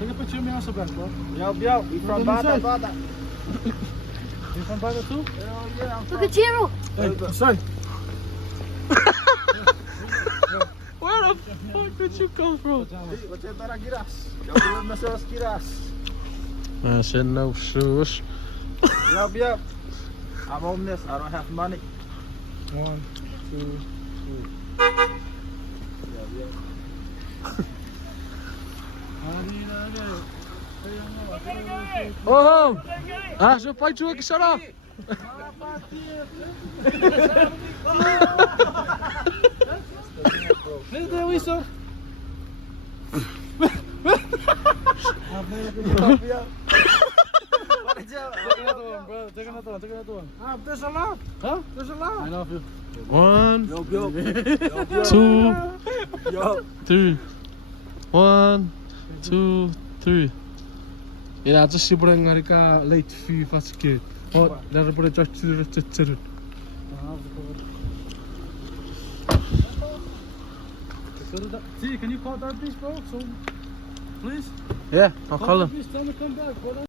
Take a picture of me on back, bro. Yo, we from Bata. You from Bata too? Hell yeah, I'm Look at Chiro. Hey, son. Where the fuck did you come from? Wat je daar giras? Yo, we met zo'n giras. I said no shoes. Yo. I'm homeless. I don't have money. 1, 2, 3. Oh! Ah, zo pai tu que será? Let there we sir. Take another one. Ah, there's a lot. Huh? There's a lot. I know you. 1, Yo. 2, 3. 1, 2, 3. Yeah, just see what I'm gonna late fee fast kid. Oh, that's what I just did. See, can you call that please, bro? So, please. Yeah, I'll call him. Please tell me come back, bro.